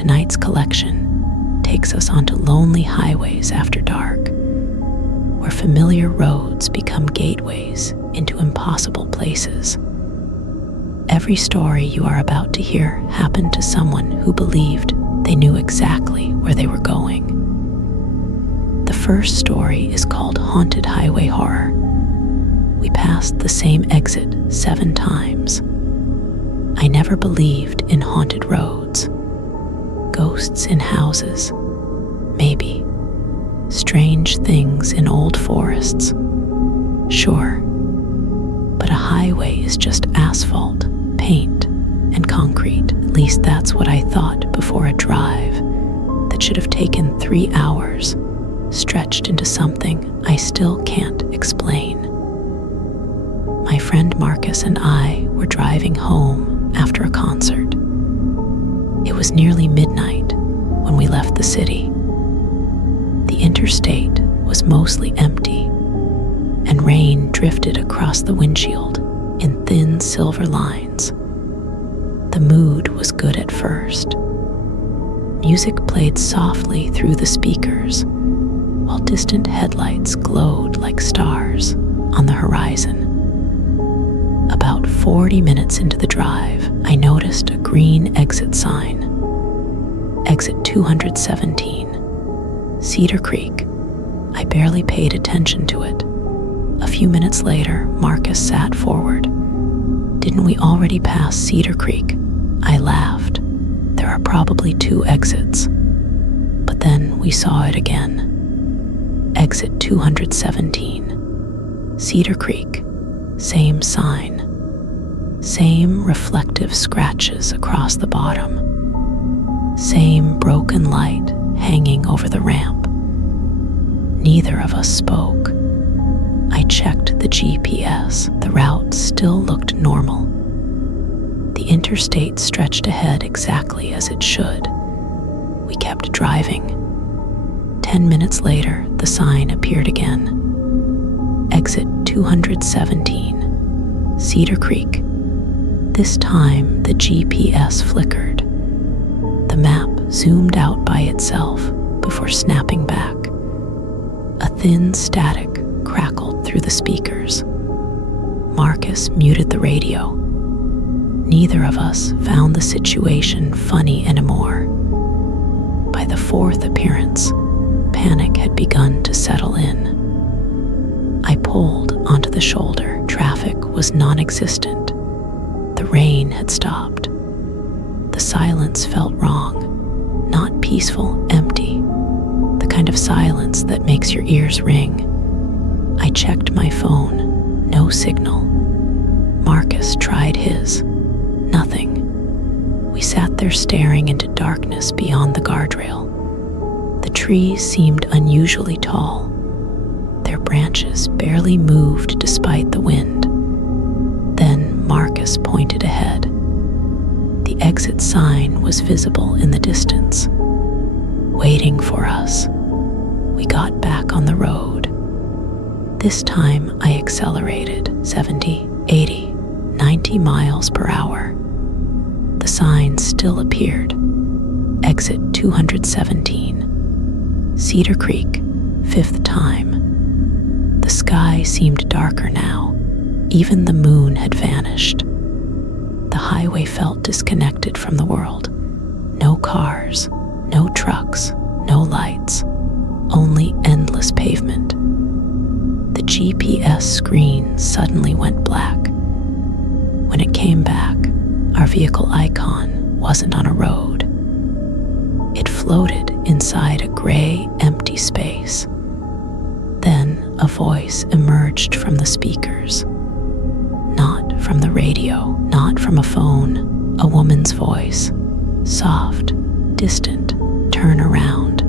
Tonight's collection takes us onto lonely highways after dark, where familiar roads become gateways into impossible places. Every story you are about to hear happened to someone who believed they knew exactly where they were going. The first story is called Haunted Highway Horror. We passed the same exit 7 times. I never believed in haunted roads. Ghosts in houses, maybe. Strange things in old forests, sure. But a highway is just asphalt, paint, and concrete. At least that's what I thought before a drive that should have taken 3 hours, stretched into something I still can't explain. My friend Marcus and I were driving home after a concert. It was nearly midnight when we left the city. The interstate was mostly empty, and rain drifted across the windshield in thin silver lines. The mood was good at first. Music played softly through the speakers, while distant headlights glowed like stars on the horizon. About 40 minutes into the drive, I noticed a green exit sign. Exit 217, Cedar Creek. I barely paid attention to it. A few minutes later, Marcus sat forward. Didn't we already pass Cedar Creek? I laughed. There are probably 2 exits. But then we saw it again. Exit 217, Cedar Creek. Same sign. Same reflective scratches across the bottom. Same broken light hanging over the ramp. Neither of us spoke. I checked the GPS. The route still looked normal. The interstate stretched ahead exactly as it should. We kept driving. 10 minutes later, the sign appeared again. Exit 217, Cedar Creek. This time, the GPS flickered. The map zoomed out by itself before snapping back. A thin static crackled through the speakers. Marcus muted the radio. Neither of us found the situation funny anymore. By the 4th appearance, panic had begun to settle in. I pulled onto the shoulder. Traffic was non-existent. The rain had stopped. The silence felt wrong. Not peaceful, empty. The kind of silence that makes your ears ring. I checked my phone. No signal. Marcus tried his. Nothing. We sat there staring into darkness beyond the guardrail. The trees seemed unusually tall. Their branches barely moved despite the wind. Then Marcus pointed ahead. The exit sign was visible in the distance, waiting for us. We got back on the road. This time I accelerated 70, 80, 90 miles per hour. The sign still appeared. Exit 217, Cedar Creek, 5th time. The sky seemed darker now. Even the moon had vanished. The highway felt disconnected from the world. No cars, no trucks, no lights, only endless pavement. The GPS screen suddenly went black. When it came back, our vehicle icon wasn't on a road. It floated inside a gray, empty space. Then a voice emerged from the speakers. Not from the radio, not from a phone, a woman's voice. Soft, distant, turn around.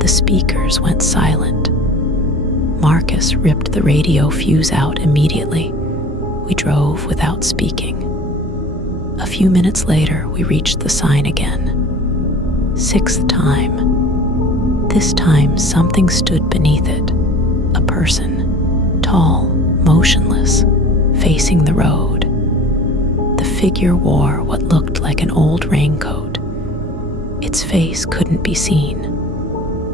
The speakers went silent. Marcus ripped the radio fuse out immediately. We drove without speaking. A few minutes later, we reached the sign again. 6th time. This time, something stood beneath it. A person, tall, motionless, facing the road. The figure wore what looked like an old raincoat. Its face couldn't be seen.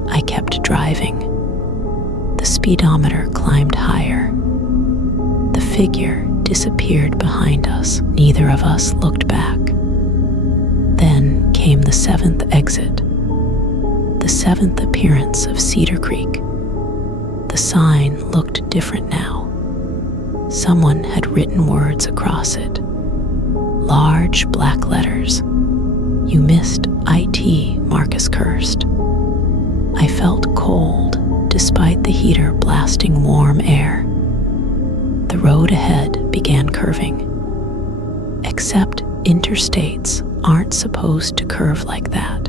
I kept driving. The speedometer climbed higher. The figure disappeared behind us. Neither of us looked back. Then came the seventh exit, the seventh appearance of Cedar Creek. The sign looked different now. Someone had written words across it, large black letters. "You missed IT, Marcus cursed." I felt cold despite the heater blasting warm air. The road ahead began curving. Except interstates aren't supposed to curve like that.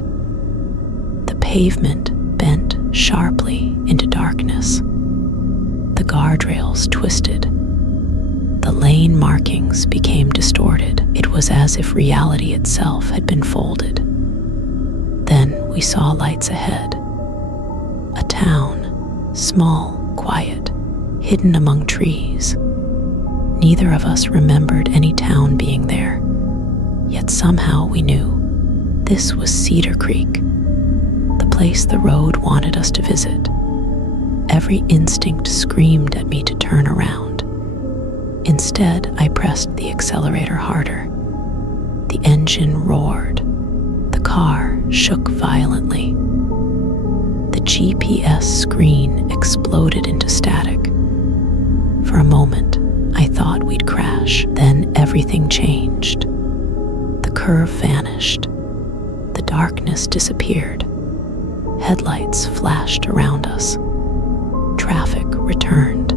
The pavement bent sharply into darkness. The guardrails twisted. The lane markings became distorted. It was as if reality itself had been folded. Then we saw lights ahead. A town, small, quiet, hidden among trees. Neither of us remembered any town being there, yet somehow we knew this was Cedar Creek, the place the road wanted us to visit. Every instinct screamed at me to turn around. Instead, I pressed the accelerator harder. The engine roared. The car shook violently. The GPS screen exploded into static. For a moment, I thought we'd crash. Then everything changed. The curve vanished. The darkness disappeared. Headlights flashed around us. Traffic returned.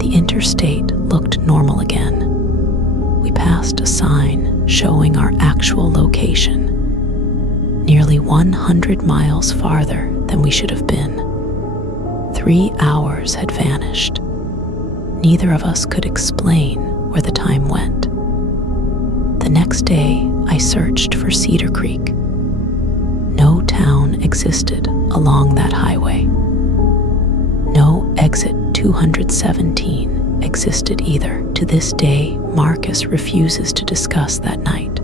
The interstate looked normal again. We passed a sign showing our actual location, nearly 100 miles farther than we should have been. 3 hours had vanished. Neither of us could explain where the time went. The next day, I searched for Cedar Creek. No town existed along that highway. No exit 217 existed either. To this day, Marcus refuses to discuss that night.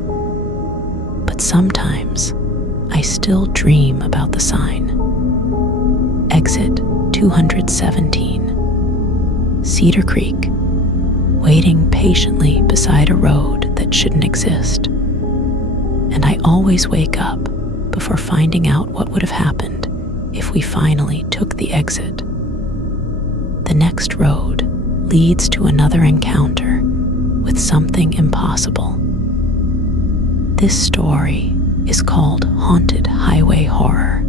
But sometimes, I still dream about the sign. Exit 217. Cedar Creek, waiting patiently beside a road that shouldn't exist. And I always wake up before finding out what would have happened if we finally took the exit. The next road leads to another encounter with something impossible. This story is called Haunted Highway Horror.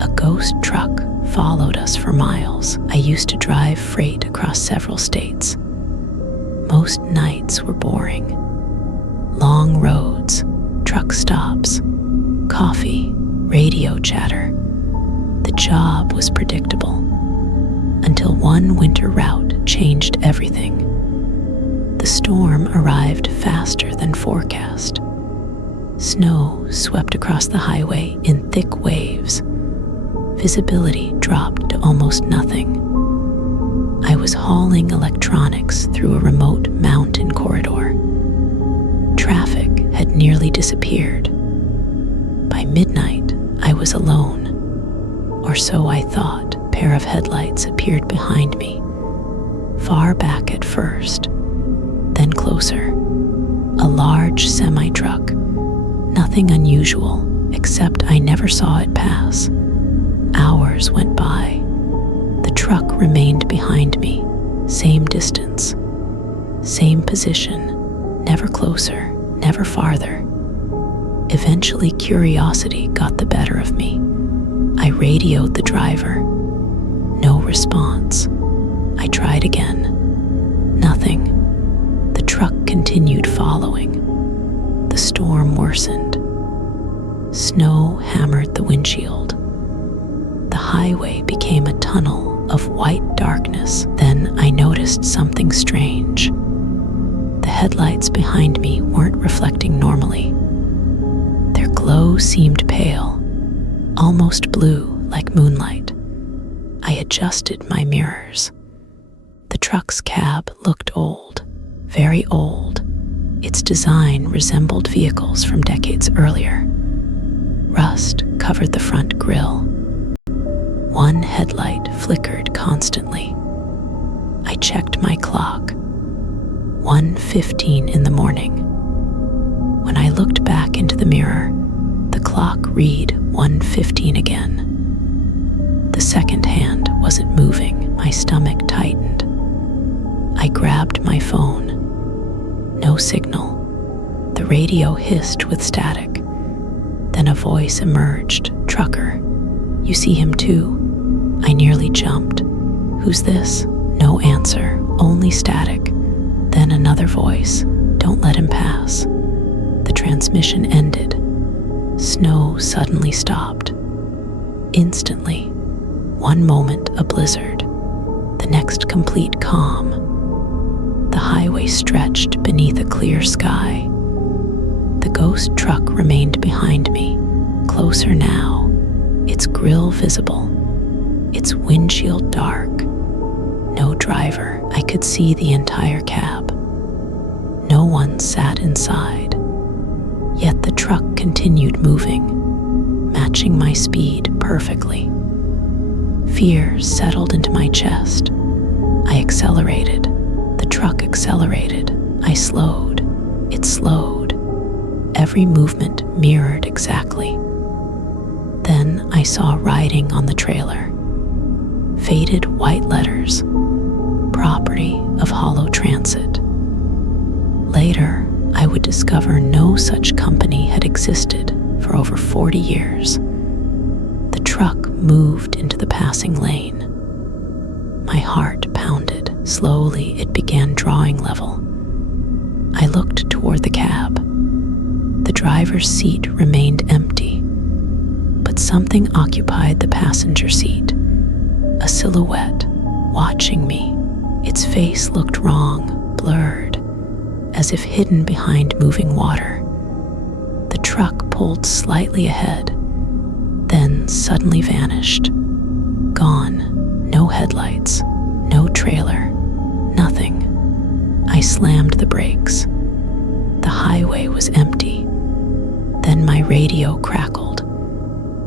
A ghost truck followed us for miles. I used to drive freight across several states. Most nights were boring. Long roads, truck stops, coffee, radio chatter. The job was predictable, until one winter route changed everything. The storm arrived faster than forecast. Snow swept across the highway in thick waves. Visibility dropped to almost nothing. I was hauling electronics through a remote mountain corridor. Traffic had nearly disappeared. By midnight, I was alone, or so I thought. A pair of headlights appeared behind me, far back at first, then closer. A large semi-truck. Nothing unusual, except I never saw it pass. Hours went by. The truck remained behind me, same distance, same position, never closer, never farther. Eventually, curiosity got the better of me. I radioed the driver. No response. I tried again. Nothing. The truck continued following. The storm worsened. Snow hammered the windshield. The highway became a tunnel of white darkness. Then I noticed something strange. The headlights behind me weren't reflecting normally. Their glow seemed pale, almost blue like moonlight. I adjusted my mirrors. The truck's cab looked old, very old. Its design resembled vehicles from decades earlier. Rust covered the front grille. One headlight flickered constantly. I checked my clock. 1:15 in the morning. When I looked back into the mirror, the clock read 1:15 again. The second hand wasn't moving. My stomach tightened. I grabbed my phone. No signal. The radio hissed with static. Then a voice emerged. "Trucker, you see him too?" I nearly jumped. "Who's this?" No answer, only static. Then another voice. "Don't let him pass." The transmission ended. Snow suddenly stopped. Instantly. One moment a blizzard, the next complete calm. The highway stretched beneath a clear sky. The ghost truck remained behind me, closer now, its grille visible, its windshield dark. No driver. I could see the entire cab. No one sat inside. Yet the truck continued moving, matching my speed perfectly. Fear settled into my chest. I accelerated. The truck accelerated. I slowed. It slowed. Every movement mirrored exactly. Then I saw writing on the trailer. Faded white letters. Property of Hollow Transit. Later, I would discover no such company had existed for over 40 years. The truck moved into the passing lane. My heart pounded. Slowly, it began drawing level. I looked toward the cab. The driver's seat remained empty, but something occupied the passenger seat. A silhouette, watching me. Its face looked wrong, blurred, as if hidden behind moving water. The truck pulled slightly ahead, then suddenly vanished. Gone. No headlights, no trailer, nothing. I slammed the brakes. The highway was empty. Then my radio crackled.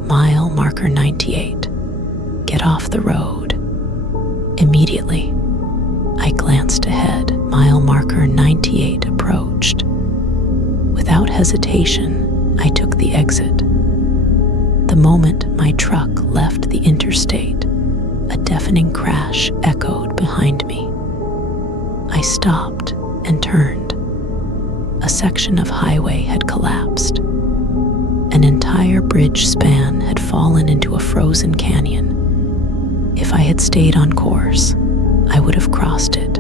Mile marker 98. Get off the road. Immediately, I glanced ahead. Mile marker 98 approached. Without hesitation, I took the exit. The moment my truck left the interstate, a deafening crash echoed behind me. I stopped and turned. A section of highway had collapsed. An entire bridge span had fallen into a frozen canyon. If I had stayed on course, I would have crossed it.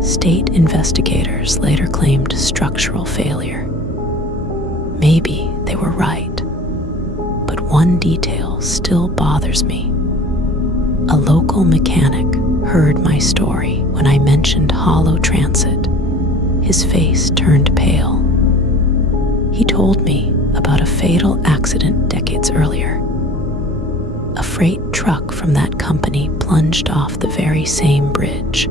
State investigators later claimed structural failure. Maybe they were right, but one detail still bothers me. A local mechanic heard my story when I mentioned hollow transit. His face turned pale. He told me about a fatal accident decades earlier. A freight truck from that company plunged off the very same bridge.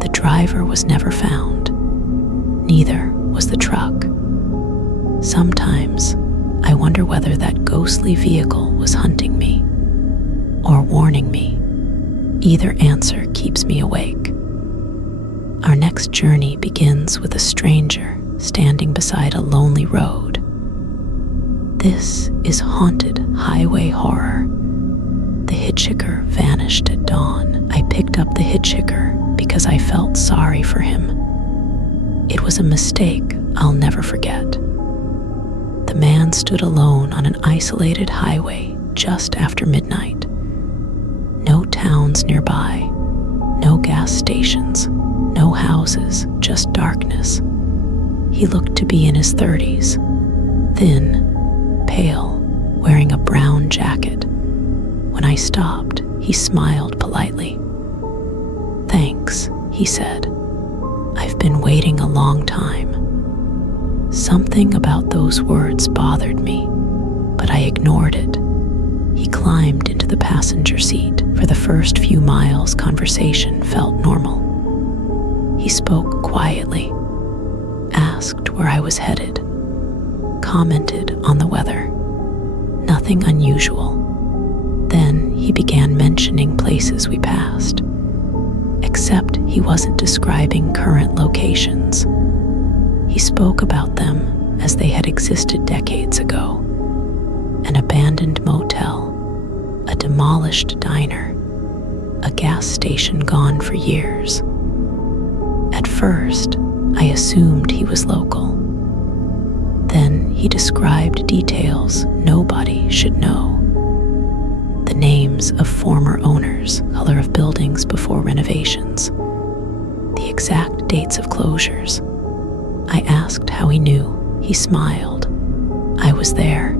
The driver was never found. Neither was the truck. Sometimes I wonder whether that ghostly vehicle was hunting me or warning me. Either answer keeps me awake. Our next journey begins with a stranger standing beside a lonely road. This is haunted highway horror. The hitchhiker vanished at dawn. I picked up the hitchhiker because I felt sorry for him. It was a mistake I'll never forget. The man stood alone on an isolated highway just after midnight. No towns nearby, no gas stations, no houses, just darkness. He looked to be in his 30s, thin, pale, wearing a brown jacket. When I stopped, he smiled politely. "Thanks," he said. "I've been waiting a long time." Something about those words bothered me, but I ignored it. He climbed into the passenger seat. For the first few miles, conversation felt normal. He spoke quietly, asked where I was headed, commented on the weather. Nothing unusual. Then he began mentioning places we passed. Except he wasn't describing current locations. He spoke about them as they had existed decades ago. An abandoned motel, a demolished diner, a gas station gone for years. At first, I assumed he was local. Then he described details nobody should know. The names of former owners, color of buildings before renovations, the exact dates of closures. I asked how he knew. He smiled. I was there.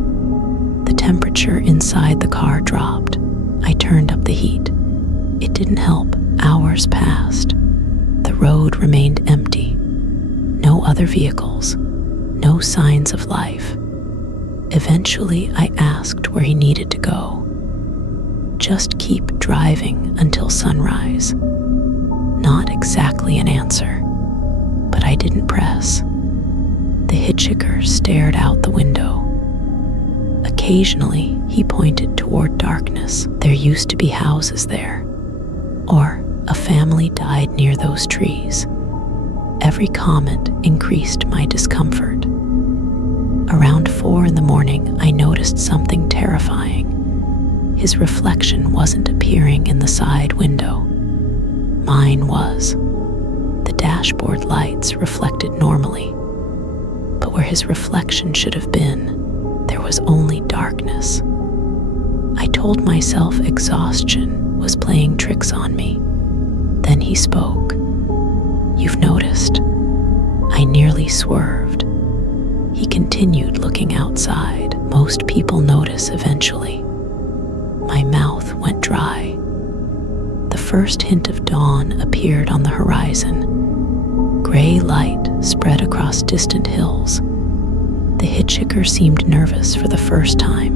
The temperature inside the car dropped. I turned up the heat. It didn't help. Hours passed. The road remained empty. No other vehicles. No signs of life. Eventually, I asked where he needed to go. Just keep driving until sunrise. Not exactly an answer, but I didn't press. The hitchhiker stared out the window. Occasionally, he pointed toward darkness. There used to be houses there, or a family died near those trees. Every comment increased my discomfort. Around 4 a.m, I noticed something terrifying. His reflection wasn't appearing in the side window. Mine was. The dashboard lights reflected normally, but where his reflection should have been, there was only darkness. I told myself exhaustion was playing tricks on me. Then he spoke. "You've noticed." I nearly swerved. He continued looking outside. Most people notice eventually. My mouth went dry. The first hint of dawn appeared on the horizon. Gray light spread across distant hills. The hitchhiker seemed nervous for the first time.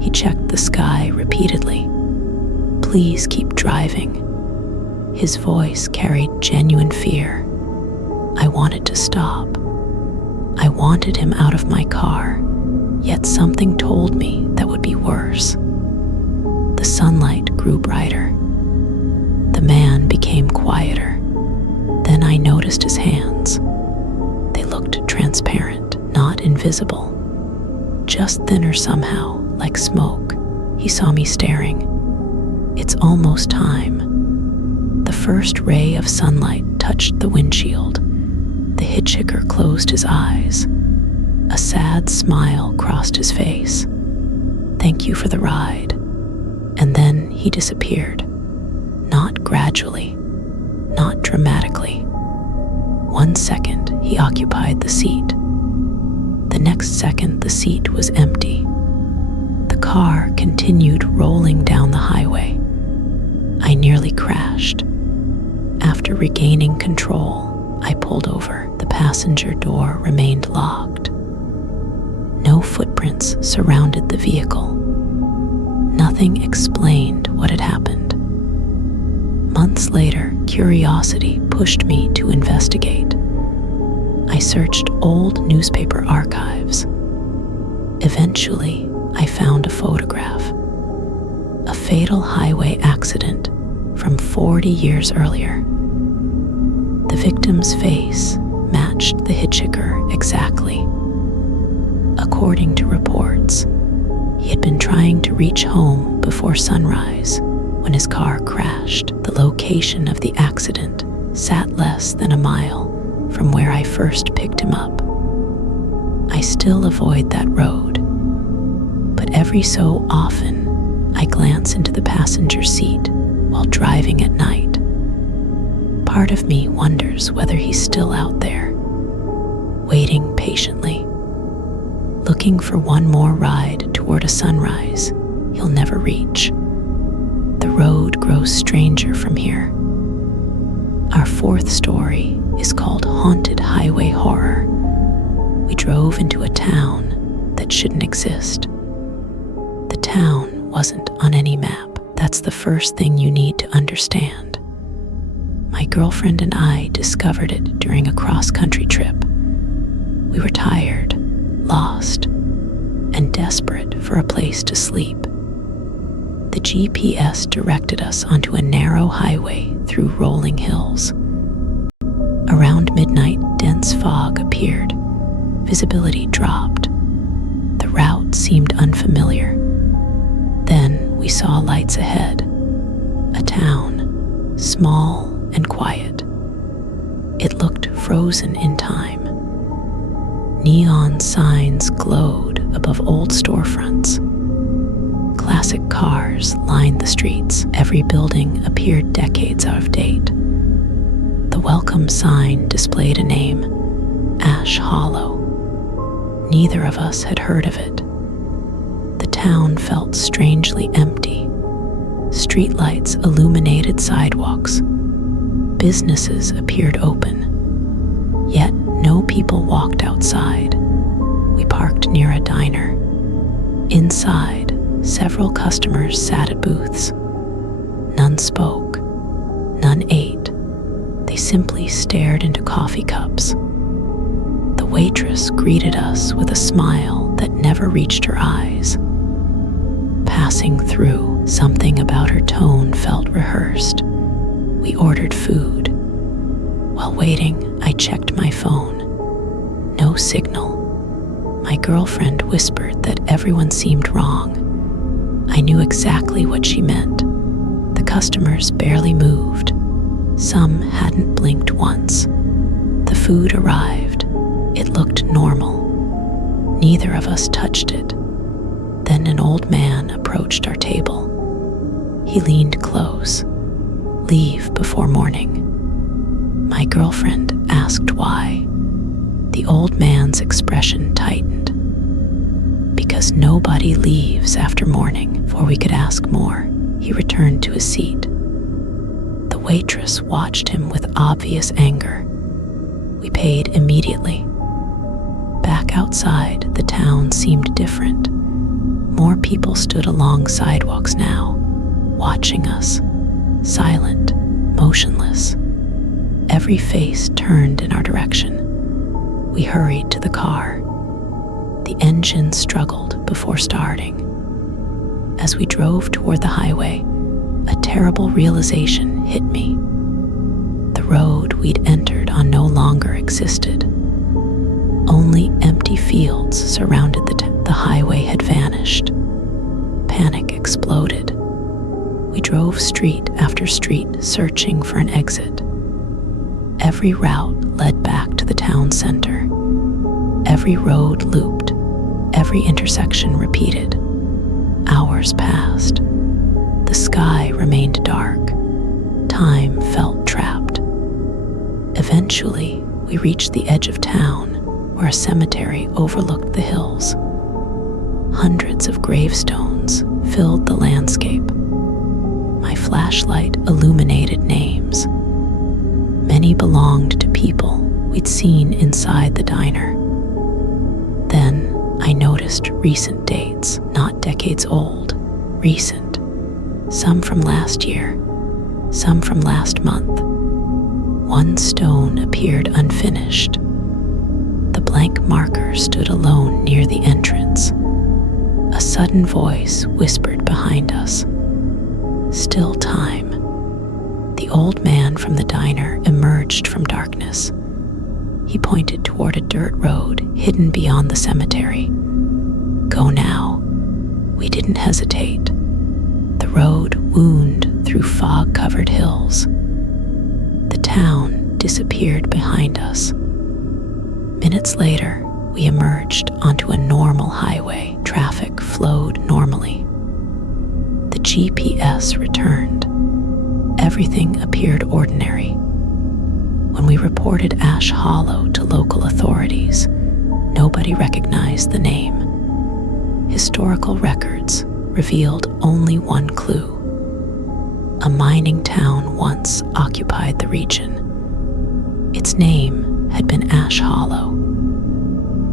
He checked the sky repeatedly. "Please keep driving." His voice carried genuine fear. I wanted to stop. I wanted him out of my car, yet something told me that would be worse. The sunlight grew brighter. The man became quieter. Then I noticed his hands. They looked transparent, not invisible, just thinner somehow, like smoke. He saw me staring. "It's almost time." The first ray of sunlight touched the windshield. The hitchhiker closed his eyes. A sad smile crossed his face. "Thank you for the ride." And then he disappeared. Not gradually, not dramatically. 1 second, he occupied the seat. The next second, the seat was empty. The car continued rolling down the highway. I nearly crashed. After regaining control, I pulled over. The passenger door remained locked. No footprints surrounded the vehicle. Nothing explained what had happened. Months later, curiosity pushed me to investigate. I searched old newspaper archives. Eventually, I found a photograph. A fatal highway accident from 40 years earlier. The victim's face matched the hitchhiker exactly. According to reports, he had been trying to reach home before sunrise when his car crashed. The location of the accident sat less than a mile from where I first picked him up. I still avoid that road, but every so often I glance into the passenger seat while driving at night. Part of me wonders whether he's still out there, waiting patiently, looking for one more ride toward a sunrise he'll never reach. The road grows stranger from here. Our fourth story is called Haunted Highway Horror. We drove into a town that shouldn't exist. The town wasn't on any map. That's the first thing you need to understand. My girlfriend and I discovered it during a cross-country trip. We were tired, lost, and desperate for a place to sleep. The GPS directed us onto a narrow highway through rolling hills. Around midnight, dense fog appeared. Visibility dropped. The route seemed unfamiliar. Then we saw lights ahead. A town, small and quiet. It looked frozen in time. Neon signs glowed above old storefronts. Classic cars lined the streets. Every building appeared decades out of date. The welcome sign displayed a name, Ash Hollow. Neither of us had heard of it. The town felt strangely empty. Streetlights illuminated sidewalks. Businesses appeared open. Yet no people walked outside. We parked near a diner. Inside, several customers sat at booths. None spoke. None ate. They simply stared into coffee cups. The waitress greeted us with a smile that never reached her eyes. Passing through, something about her tone felt rehearsed. We ordered food. While waiting, I checked my phone. No signal. My girlfriend whispered that everyone seemed wrong. I knew exactly what she meant. The customers barely moved. Some hadn't blinked once. The food arrived. It looked normal. Neither of us touched it. Then an old man approached our table. He leaned close. "Leave before morning." My girlfriend asked why. The old man's expression tightened. "Because nobody leaves after morning." Before we could ask more, he returned to his seat. The waitress watched him with obvious anger. We paid immediately. Back outside, the town seemed different. More people stood along sidewalks now, watching us, silent, motionless. Every face turned in our direction. We hurried to the car. The engine struggled before starting. As we drove toward the highway, a terrible realization hit me. The road we'd entered on no longer existed. Only empty fields surrounded the highway had vanished. Panic exploded. We drove street after street, searching for an exit. Every route led back to the town center. Every road looped. Every intersection repeated. Hours passed. The sky remained dark. Time felt trapped. Eventually, we reached the edge of town, where a cemetery overlooked the hills. Hundreds of gravestones filled the landscape. My flashlight illuminated names. Many belonged to people we'd seen inside the diner. Then I noticed recent dates, not decades old, recent. Some from last year, some from last month. One stone appeared unfinished. The blank marker stood alone near the entrance. A sudden voice whispered behind us, "Still time." The old man from the diner emerged from darkness. He pointed toward a dirt road hidden beyond the cemetery. "Go now." We didn't hesitate. The road wound through fog-covered hills. The town disappeared behind us. Minutes later, we emerged onto a normal highway. Traffic flowed normally. The GPS returned. Everything appeared ordinary. When we reported Ash Hollow to local authorities, nobody recognized the name. Historical records revealed only one clue. A mining town once occupied the region. Its name had been Ash Hollow.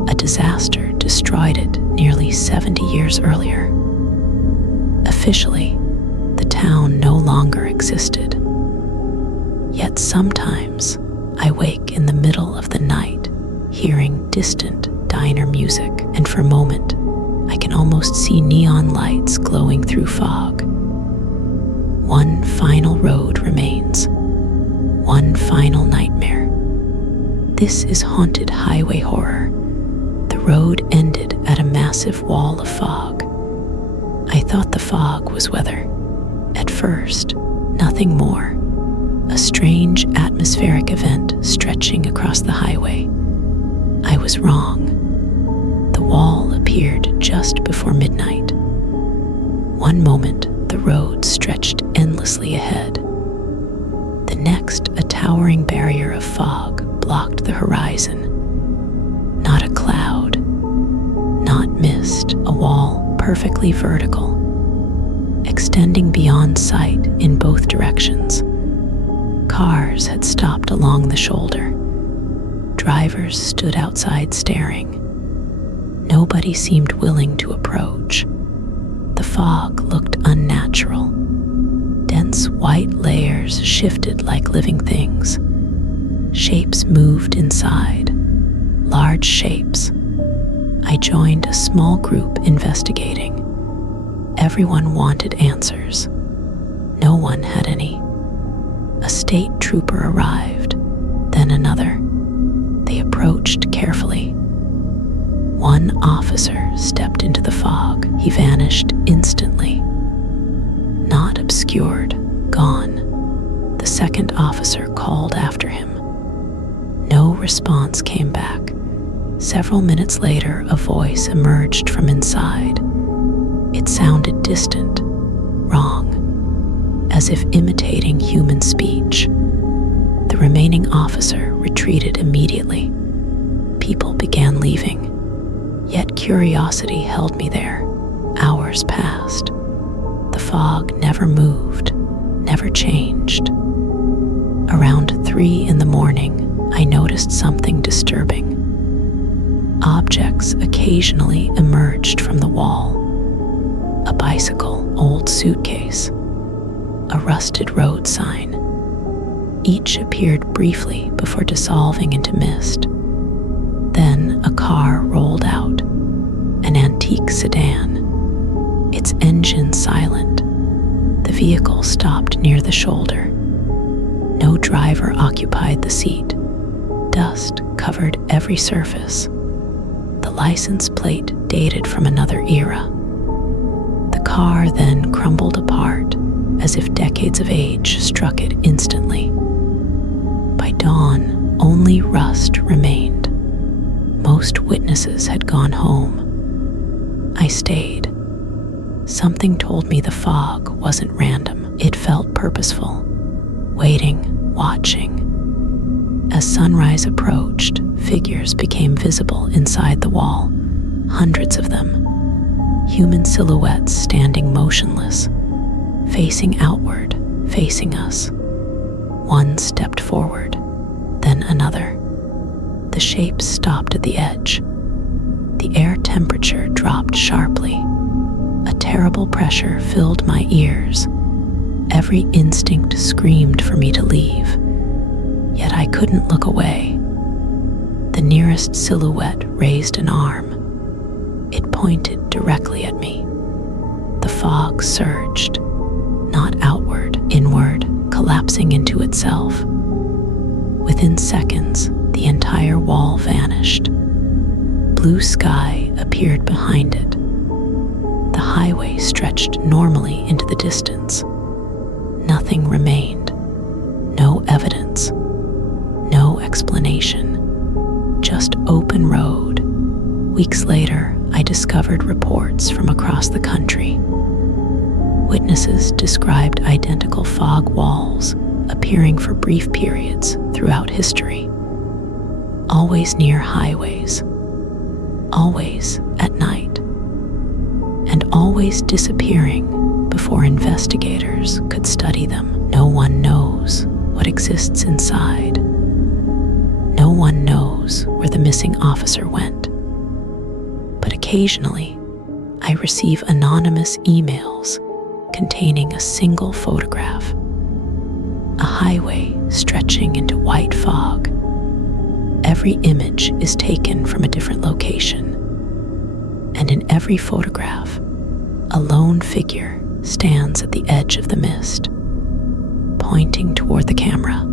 A disaster destroyed it nearly 70 years earlier. Officially, the town no longer existed. Yet sometimes I wake in the middle of the night, hearing distant diner music, and for a moment, I can almost see neon lights glowing through fog. One final road remains. One final nightmare. This is haunted highway horror. The road ended at a massive wall of fog. I thought the fog was weather. At first, nothing more. A strange atmospheric event stretching across the highway. I was wrong. The wall appeared just before midnight. One moment, the road stretched endlessly ahead. The next, a towering barrier of fog blocked the horizon. Not a cloud, not mist, a wall perfectly vertical, extending beyond sight in both directions. Cars had stopped along the shoulder. Drivers stood outside staring. Nobody seemed willing to approach. The fog looked unnatural. Dense white layers shifted like living things. Shapes moved inside, large shapes. I joined a small group investigating. Everyone wanted answers. No one had any. A state trooper arrived, then another. They approached carefully. One officer stepped into the fog. He vanished instantly. Not obscured, gone. The second officer called after him. No response came back. Several minutes later, a voice emerged from inside. It sounded distant, wrong, as if imitating human speech. The remaining officer retreated immediately. People began leaving, yet curiosity held me there. Hours passed. The fog never moved, never changed. Around 3 a.m, I noticed something disturbing. Objects occasionally emerged from the wall. A bicycle, old suitcase, a rusted road sign. Each appeared briefly before dissolving into mist. Then a car rolled out, an antique sedan, its engine silent. The vehicle stopped near the shoulder. No driver occupied the seat. Dust covered every surface. The license plate dated from another era. The car then crumbled apart, as if decades of age struck it instantly. By dawn, only rust remained. Most witnesses had gone home. I stayed. Something told me the fog wasn't random. It felt purposeful, waiting, watching. As sunrise approached, figures became visible inside the wall, hundreds of them. Human silhouettes standing motionless, facing outward, facing us. One stepped forward, then another. The shapes stopped at the edge. The air temperature dropped sharply. A terrible pressure filled my ears. Every instinct screamed for me to leave, yet I couldn't look away. The nearest silhouette raised an arm. It pointed directly at me. The fog surged, not outward, inward, collapsing into itself. Within seconds, the entire wall vanished. Blue sky appeared behind it. The highway stretched normally into the distance. Nothing remained. No evidence. No explanation. Just open road. Weeks later, I discovered reports from across the country. Witnesses described identical fog walls appearing for brief periods throughout history. Always near highways. Always at night. And always disappearing before investigators could study them. No one knows what exists inside. No one knows where the missing officer went. But occasionally, I receive anonymous emails containing a single photograph. A highway stretching into white fog. Every image is taken from a different location. every photograph, a lone figure stands at the edge of the mist, pointing toward the camera,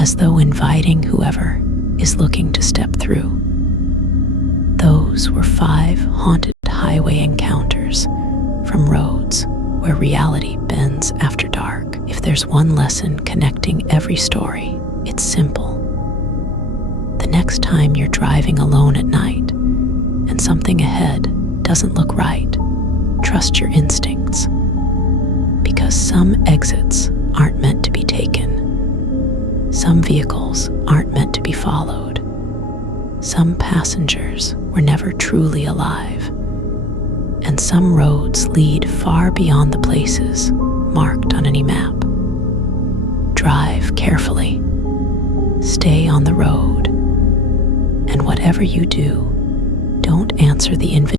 as though inviting whoever is looking to step through. Those were 5 haunted highway encounters from roads where reality bends after dark. If there's one lesson connecting every story, it's simple. The next time you're driving alone at night and something ahead doesn't look right, trust your instincts, because some exits aren't meant to be taken. Some vehicles aren't meant to be followed. Some passengers were never truly alive. And some roads lead far beyond the places marked on any map. Drive carefully. Stay on the road. And whatever you do, don't answer the invitation